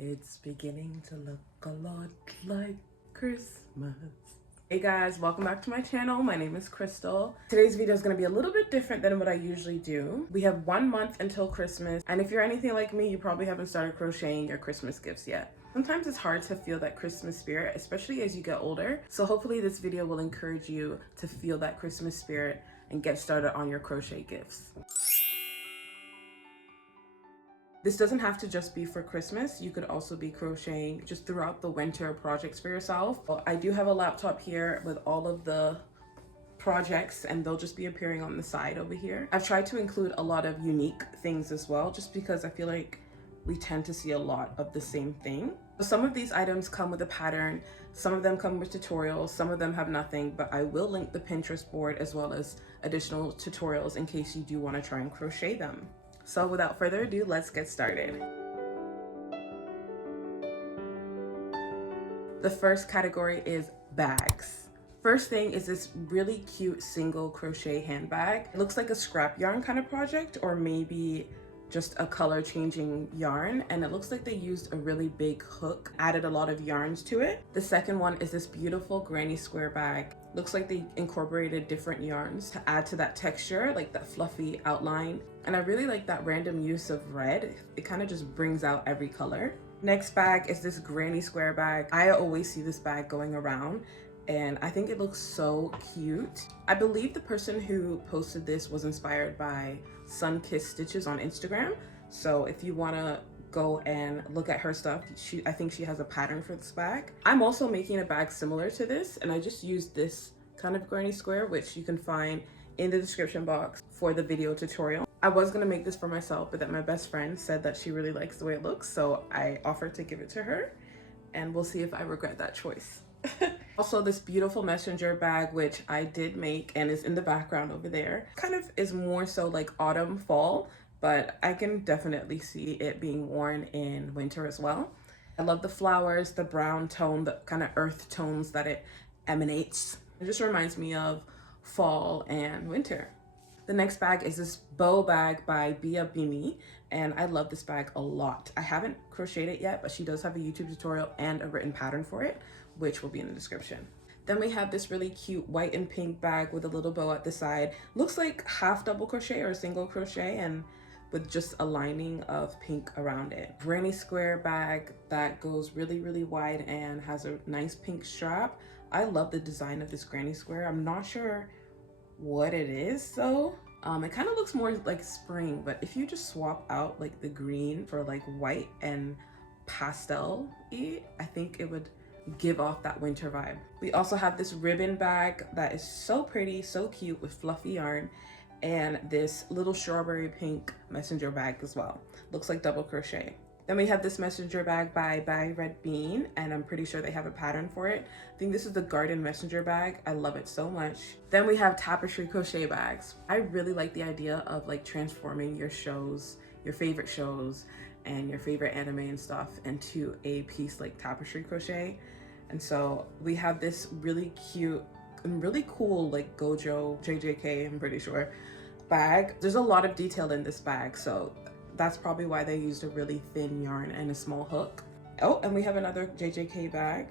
It's beginning to look a lot like Christmas. Hey guys, welcome back to my channel. My name is Crystal. Today's video is going to be a little bit different than what I usually do. We have 1 month until Christmas, and if you're anything like me, you probably haven't started crocheting your Christmas gifts yet. Sometimes it's hard to feel that Christmas spirit, especially as you get older. So hopefully this video will encourage you to feel that Christmas spirit and get started on your crochet gifts. This doesn't have to just be for Christmas. You could also be crocheting just throughout the winter projects for yourself. Well, I do have a laptop here with all of the projects, and they'll just be appearing on the side over here. I've tried to include a lot of unique things as well, just because I feel like we tend to see a lot of the same thing. So some of these items come with a pattern, some of them come with tutorials, some of them have nothing, but I will link the Pinterest board as well as additional tutorials in case you do want to try and crochet them. So without further ado, let's get started. The first category is bags. First thing is this really cute single crochet handbag. It looks like a scrap yarn kind of project, or maybe just a color changing yarn, and it looks like they used a really big hook, added a lot of yarns to it. The second one is this beautiful granny square bag. Looks like they incorporated different yarns to add to that texture, like that fluffy outline. And I really like that random use of red. It kind of just brings out every color. Next bag is this granny square bag. I always see this bag going around, and I think it looks so cute. I believe the person who posted this was inspired by Sun-Kissed Stitches on Instagram. So if you wanna go and look at her stuff, I think she has a pattern for this bag. I'm also making a bag similar to this, and I just used this kind of granny square, which you can find in the description box for the video tutorial. I was gonna make this for myself, but then my best friend said that she really likes the way it looks, so I offered to give it to her, and we'll see if I regret that choice. Also, this beautiful messenger bag, which I did make and is in the background over there, kind of is more so like autumn, fall, but I can definitely see it being worn in winter as well. I love the flowers, the brown tone, the kind of earth tones that it emanates. It just reminds me of fall and winter. The next bag is this bow bag by Bia Bimi, and I love this bag a lot. I haven't crocheted it yet, but she does have a YouTube tutorial and a written pattern for it, which will be in the description. Then we have this really cute white and pink bag with a little bow at the side. Looks like half double crochet or single crochet, and with just a lining of pink around it. Granny square bag that goes really, really wide and has a nice pink strap. I love the design of this granny square. I'm not sure what it is though. It kind of looks more like spring, but if you just swap out like the green for like white and pastel-y, I think it would give off that winter vibe. We also have this ribbon bag that is so pretty, so cute, with fluffy yarn, and this little strawberry pink messenger bag as well. Looks like double crochet. Then we have this messenger bag by Red Bean, and I'm pretty sure they have a pattern for it. I think this is the garden messenger bag. I love it so much. Then we have tapestry crochet bags. I really like the idea of like transforming your shows, your favorite shows, and your favorite anime and stuff into a piece like tapestry crochet. And so we have this really cute and really cool like Gojo JJK, I'm pretty sure, bag. There's a lot of detail in this bag, so that's probably why they used a really thin yarn and a small hook. Oh, and we have another JJK bag,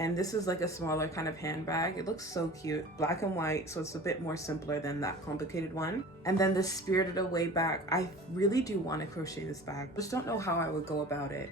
and this is like a smaller kind of handbag. It looks so cute, black and white, so it's a bit more simpler than that complicated one. And then the Spirited Away bag. I really do want to crochet this bag, just don't know how I would go about it.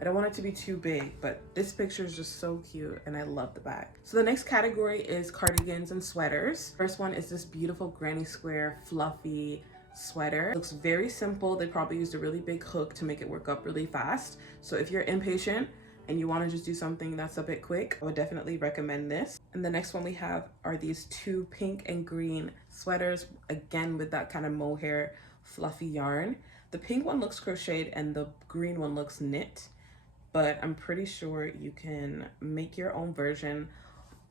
I don't want it to be too big, but this picture is just so cute and I love the bag. So the next category is cardigans and sweaters. First one is this beautiful granny square fluffy sweater. It looks very simple. They probably used a really big hook to make it work up really fast. So if you're impatient and you want to just do something that's a bit quick, I would definitely recommend this. And the next one we have are these two pink and green sweaters, again with that kind of mohair fluffy yarn. The pink one looks crocheted and the green one looks knit, but I'm pretty sure you can make your own version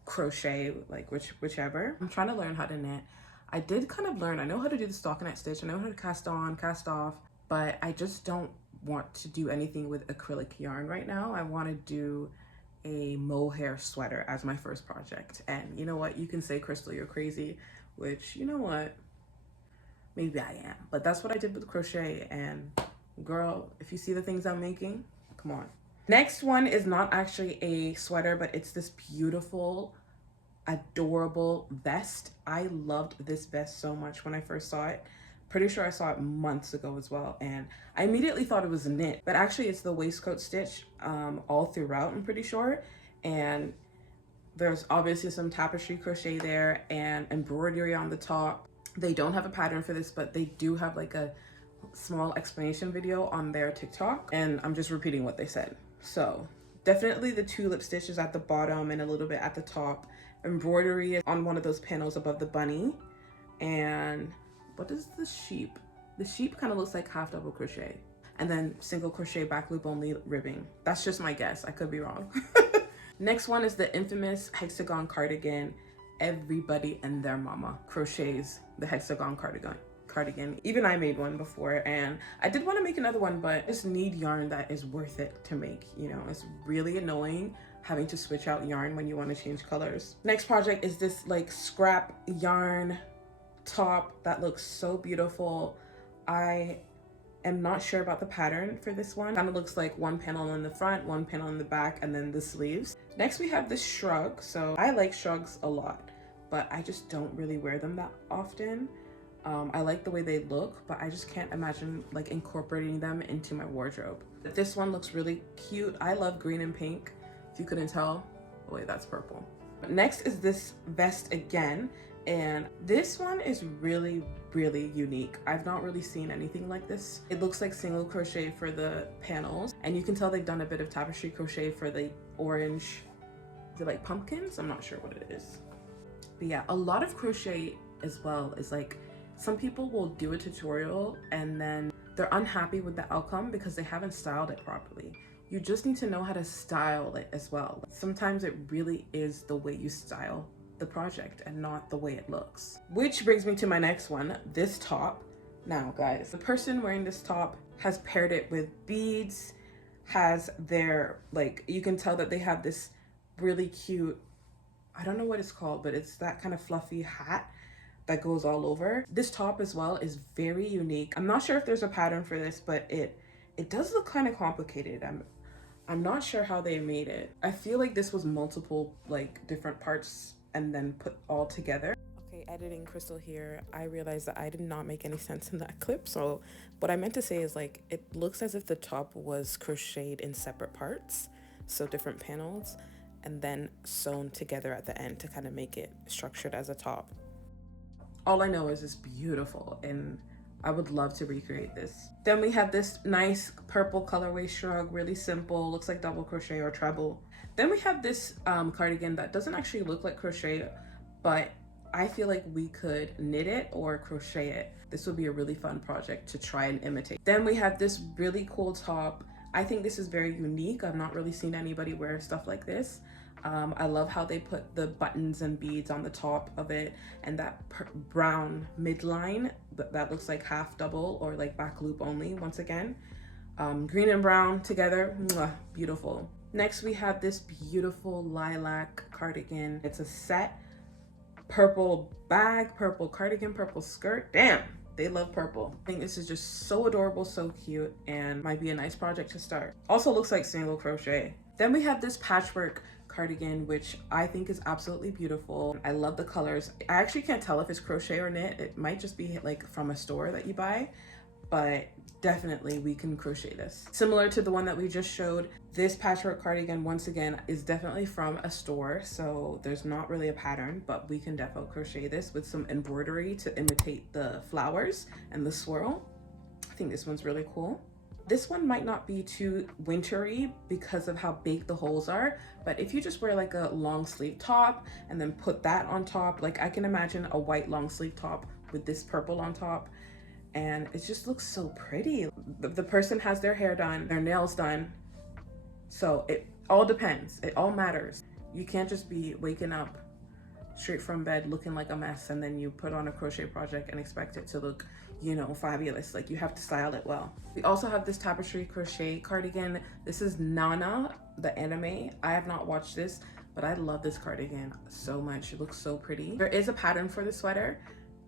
crochet, like whichever. I'm trying to learn how to knit. I did kind of learn, I know how to do the stockinette stitch, I know how to cast on, cast off, but I just don't want to do anything with acrylic yarn right now. I want to do a mohair sweater as my first project. And you know what, you can say, Crystal, you're crazy, which, you know what, maybe I am, but that's what I did with crochet. And girl, if you see the things I'm making, Come on. Next one is not actually a sweater, but it's this beautiful, adorable vest. I loved this vest so much when I first saw it. Pretty sure I saw it months ago as well, and I immediately thought it was knit, but actually it's the waistcoat stitch all throughout, I'm pretty sure. And there's obviously some tapestry crochet there and embroidery on the top. They don't have a pattern for this, but they do have like a small explanation video on their TikTok, and I'm just repeating what they said. So definitely the tulip stitches at the bottom and a little bit at the top. Embroidery on one of those panels above the bunny. And what is the sheep? The sheep kind of looks like half double crochet. And then single crochet back loop only ribbing. That's just my guess. I could be wrong. Next one is the infamous hexagon cardigan. Everybody and their mama crochets the hexagon cardigan. Even I made one before, and I did want to make another one, but I just need yarn that is worth it to make. You know, it's really annoying having to switch out yarn when you want to change colors. Next project is this like scrap yarn top that looks so beautiful. I am not sure about the pattern for this one. Kind of looks like one panel in the front, one panel in the back, and then the sleeves. Next we have this shrug. So I like shrugs a lot, but I just don't really wear them that often. I like the way they look, but I just can't imagine like incorporating them into my wardrobe. This one looks really cute. I love green and pink. If you couldn't tell, oh wait, that's purple. Next is this vest again, and this one is really unique. I've not really seen anything like this. It looks like single crochet for the panels, and you can tell they've done a bit of tapestry crochet for the orange, is it like pumpkins? I'm not sure what it is. But yeah, a lot of crochet as well is like, some people will do a tutorial and then they're unhappy with the outcome because they haven't styled it properly. You just need to know how to style it as well. Sometimes it really is the way you style the project and not the way it looks. Which brings me to my next one, this top. Now guys, the person wearing this top has paired it with beads, has their, like, you can tell that they have this really cute, I don't know what it's called, but it's that kind of fluffy hat that goes all over. This top as well is very unique. I'm not sure if there's a pattern for this, but it does look kind of complicated. I'm not sure how they made it. I feel like this was multiple like different parts and then put all together. Okay, editing Crystal here. I realized that I did not make any sense in that clip. So what I meant to say is like, it looks as if the top was crocheted in separate parts, so different panels, and then sewn together at the end to kind of make it structured as a top. All I know is it's beautiful and I would love to recreate this. Then we have this nice purple colorway shrug, really simple, looks like double crochet or treble. Then we have this cardigan that doesn't actually look like crochet, but I feel like we could knit it or crochet it. This would be a really fun project to try and imitate. Then we have this really cool top. I think this is very unique. I've not really seen anybody wear stuff like this. I love how they put the buttons and beads on the top of it, and that brown midline that looks like half double or like back loop only once again. Green and brown together, mwah, beautiful. Next we have this beautiful lilac cardigan. It's a set, purple bag, purple cardigan, purple skirt. Damn, they love purple. I think this is just so adorable, so cute, and might be a nice project to start. Also looks like single crochet. Then we have this patchwork cardigan, which I think is absolutely beautiful. I love the colors. I actually can't tell if it's crochet or knit. It might just be like from a store that you buy, but definitely we can crochet this. Similar to the one that we just showed, this patchwork cardigan once again is definitely from a store, so there's not really a pattern, but we can definitely crochet this with some embroidery to imitate the flowers and the swirl. I think this one's really cool. This one might not be too wintry because of how big the holes are, but if you just wear like a long sleeve top and then put that on top, like I can imagine a white long sleeve top with this purple on top, and it just looks so pretty. The person has their hair done, their nails done, so it all depends. It all matters. You can't just be waking up straight from bed looking like a mess and then you put on a crochet project and expect it to look, you know, fabulous. Like, you have to style it well. We also have this tapestry crochet cardigan. This is Nana, the anime. I have not watched this, but I love this cardigan so much. It looks so pretty. There is a pattern for the sweater.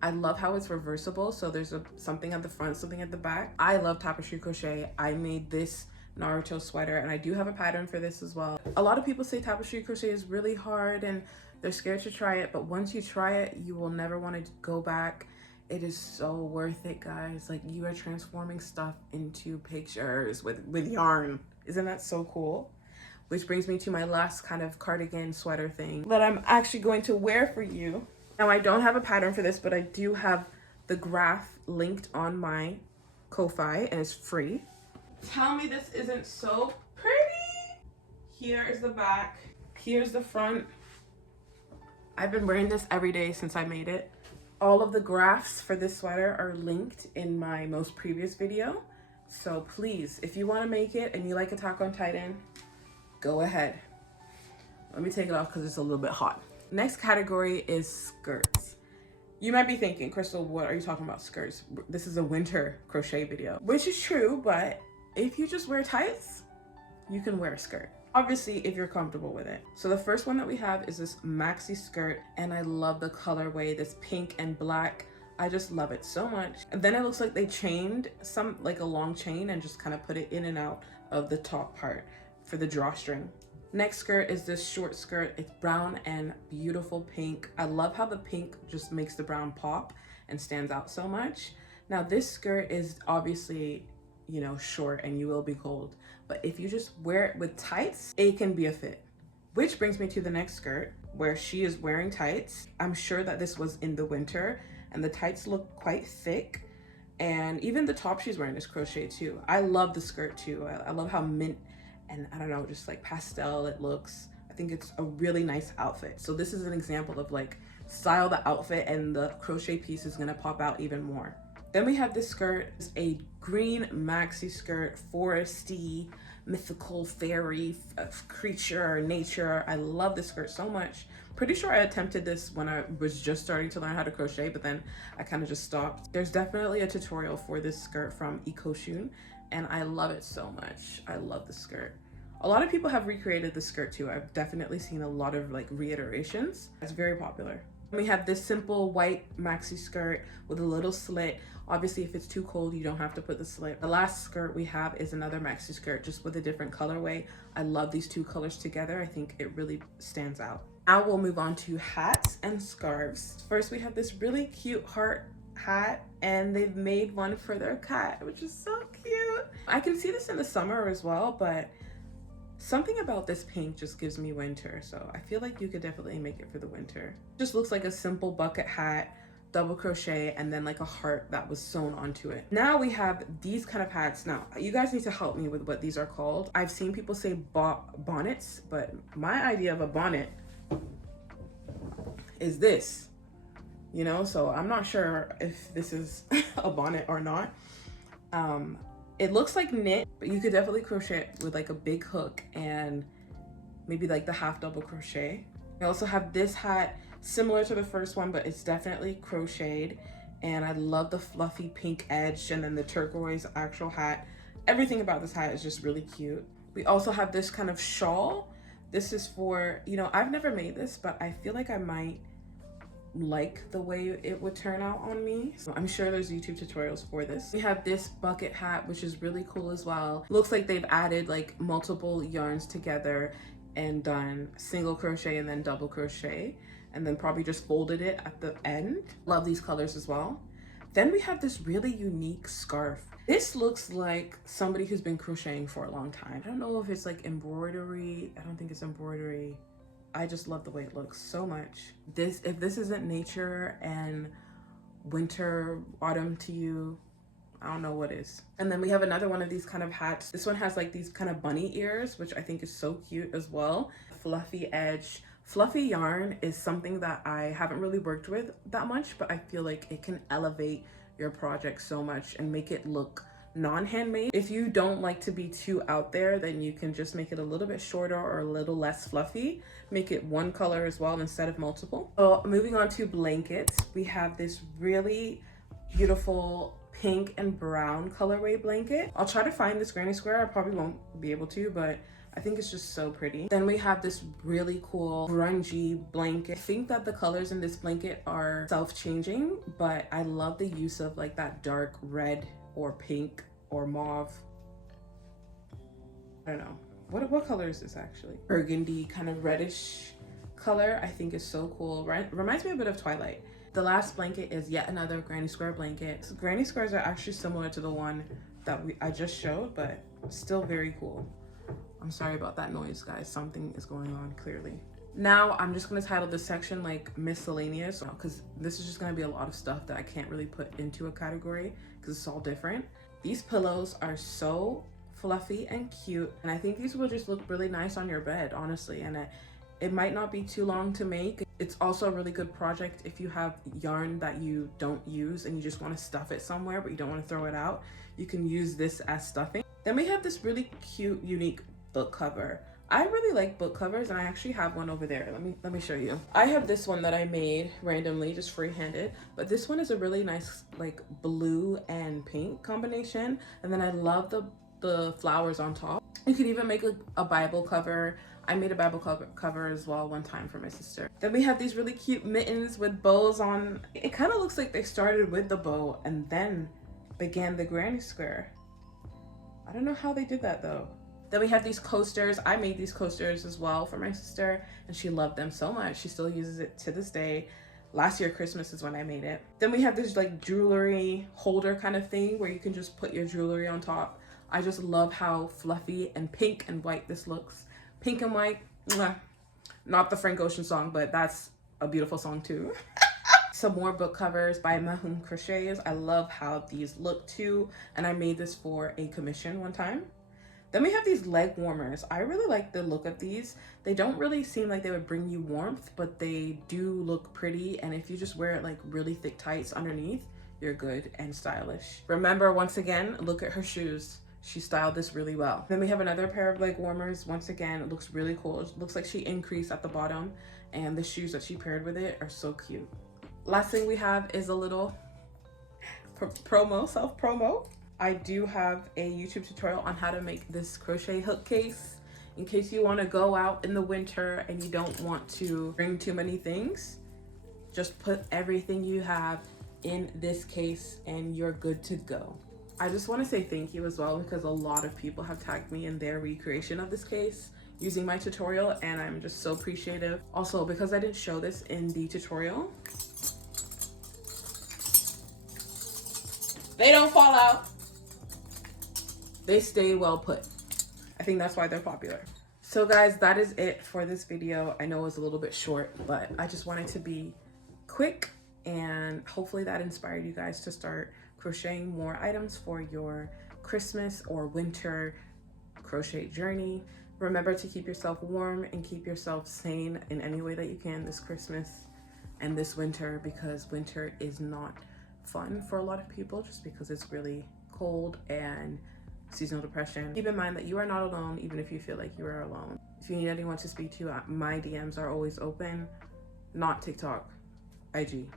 I love how it's reversible, so there's something at the front, something at the back. I love tapestry crochet. I made this Naruto sweater, and I do have a pattern for this as well. A lot of people say tapestry crochet is really hard and they're scared to try it, but once you try it, you will never want to go back. It is so worth it, guys. Like, you are transforming stuff into pictures with yarn. Isn't that so cool? Which brings me to my last kind of cardigan sweater thing that I'm actually going to wear for you. Now, I don't have a pattern for this, but I do have the graph linked on my Ko-fi, and it's free. Tell me this isn't so pretty. Here is the back. Here's the front. I've been wearing this every day since I made it. All of the graphs for this sweater are linked in my most previous video. So please, if you want to make it and you like Attack on Titan, go ahead. Let me take it off because it's a little bit hot. Next category is skirts. You might be thinking, Crystal, what are you talking about, skirts? This is a winter crochet video, which is true, but if you just wear tights, you can wear a skirt. Obviously, if you're comfortable with it. So the first one that we have is this maxi skirt, and I love the colorway, this pink and black. I just love it so much. And then it looks like they chained some, like a long chain, and just kind of put it in and out of the top part for the drawstring. Next skirt is this short skirt. It's brown and beautiful pink. I love how the pink just makes the brown pop and stands out so much. Now this skirt is obviously, you know, short and you will be cold, but if you just wear it with tights, it can be a fit. Which brings me to the next skirt where she is wearing tights. I'm sure that this was in the winter and the tights look quite thick, and even the top she's wearing is crochet too. I love the skirt too. I love how mint and I don't know, just like pastel it looks. I think it's a really nice outfit. So this is an example of like style the outfit and the crochet piece is gonna pop out even more. Then we have this skirt. It's a green maxi skirt, foresty, mythical fairy creature, nature. I love this skirt so much. Pretty sure I attempted this when I was just starting to learn how to crochet, but then I kind of just stopped. There's definitely a tutorial for this skirt from Ikoshun, and I love it so much. I love the skirt. A lot of people have recreated the skirt too. I've definitely seen a lot of like reiterations. It's very popular. We have this simple white maxi skirt with a little slit. Obviously, if it's too cold, you don't have to put the slit. The last skirt we have is another maxi skirt, just with a different colorway. I love these two colors together. I think it really stands out. Now we'll move on to hats and scarves. First, we have this really cute heart hat, and they've made one for their cat, which is so cute. I can see this in the summer as well, but something about this pink just gives me winter, so I feel like you could definitely make it for the winter. Just looks like a simple bucket hat, double crochet, and then like a heart that was sewn onto it. Now we have these kind of hats. Now, you guys need to help me with what these are called. I've seen people say bonnets, but my idea of a bonnet is this, you know? So I'm not sure if this is a bonnet or not. It looks like knit, but you could definitely crochet it with like a big hook and maybe like the half double crochet. I also have this hat similar to the first one, but it's definitely crocheted, and I love the fluffy pink edge and then the turquoise actual hat. Everything about this hat is just really cute. We also have this kind of shawl. This is for, you know, I've never made this, but I feel like I might like the way it would turn out on me. So I'm sure there's YouTube tutorials for this. We have this bucket hat, which is really cool as well. Looks like they've added like multiple yarns together and done single crochet and then double crochet, and then probably just folded it at the end. Love these colors as well. Then we have this really unique scarf. This looks like somebody who's been crocheting for a long time. I don't know if it's like embroidery. I don't think it's embroidery. I just love the way it looks so much. If this isn't nature and winter, autumn to you, I don't know what is. And then we have another one of these kind of hats. This one has like these kind of bunny ears, which I think is so cute as well. Fluffy edge. Fluffy yarn is something that I haven't really worked with that much, but I feel like it can elevate your project so much and make it look non-handmade. If you don't like to be too out there, then you can just make it a little bit shorter or a little less fluffy. Make it one color as well instead of multiple. So moving on to blankets, we have this really beautiful pink and brown colorway blanket. I'll try to find this granny square. I probably won't be able to, but I think it's just so pretty. Then we have this really cool grungy blanket. I think that the colors in this blanket are self-changing, but I love the use of like that dark red or pink or mauve. I don't know. What color is this actually? Burgundy, kind of reddish color. I think is so cool. Reminds me a bit of Twilight. The last blanket is yet another granny square blanket. So granny squares are actually similar to the one that I just showed, but still very cool. I'm sorry about that noise, guys. Something is going on clearly. Now I'm just gonna title this section like miscellaneous, because this is just gonna be a lot of stuff that I can't really put into a category because it's all different. These pillows are so fluffy and cute, and I think these will just look really nice on your bed, honestly. And it might not be too long to make. It's also a really good project if you have yarn that you don't use and you just want to stuff it somewhere but you don't want to throw it out. You can use this as stuffing. Then we have this really cute, unique book cover. I really like book covers, and I actually have one over there. Let me show you. I have this one that I made randomly, just free-handed, but this one is a really nice like blue and pink combination, and then I love the flowers on top. You could even make a Bible cover. I made a Bible cover as well one time for my sister. Then we have these really cute mittens with bows on. It kind of looks like they started with the bow and then began the granny square. I don't know how they did that though. Then we have these coasters. I made these coasters as well for my sister, and she loved them so much. She still uses it to this day. Last year Christmas is when I made it. Then we have this like jewelry holder kind of thing where you can just put your jewelry on top. I just love how fluffy and pink and white this looks. Pink and white, mwah. Not the Frank Ocean song, but that's a beautiful song too. Some more book covers by Mahum Crochets. I love how these look too, and I made this for a commission one time. Then we have these leg warmers. I really like the look of these. They don't really seem like they would bring you warmth, but they do look pretty, and if you just wear it like really thick tights underneath, you're good and stylish. Remember, once again, look at her shoes. She styled this really well. Then we have another pair of leg warmers. Once again, it looks really cool. It looks like she increased at the bottom, and the shoes that she paired with it are so cute. Last thing we have is a little self-promo. I do have a YouTube tutorial on how to make this crochet hook case in case you want to go out in the winter and you don't want to bring too many things. Just put everything you have in this case and you're good to go. I just want to say thank you as well, because a lot of people have tagged me in their recreation of this case using my tutorial, and I'm just so appreciative. Also, because I didn't show this in the tutorial, they don't fall out. They stay well put. I think that's why they're popular. So guys, that is it for this video. I know it was a little bit short, but I just wanted to be quick, and hopefully that inspired you guys to start crocheting more items for your Christmas or winter crochet journey. Remember to keep yourself warm and keep yourself sane in any way that you can this Christmas and this winter, because winter is not fun for a lot of people just because it's really cold and seasonal depression. Keep in mind that you are not alone, even if you feel like you are alone. If you need anyone to speak to, my DMs are always open, not TikTok, IG.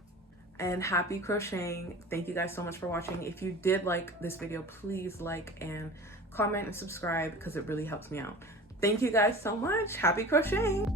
And happy crocheting. Thank you guys so much for watching. If you did like this video, please like and comment and subscribe because it really helps me out. Thank you guys so much. Happy crocheting.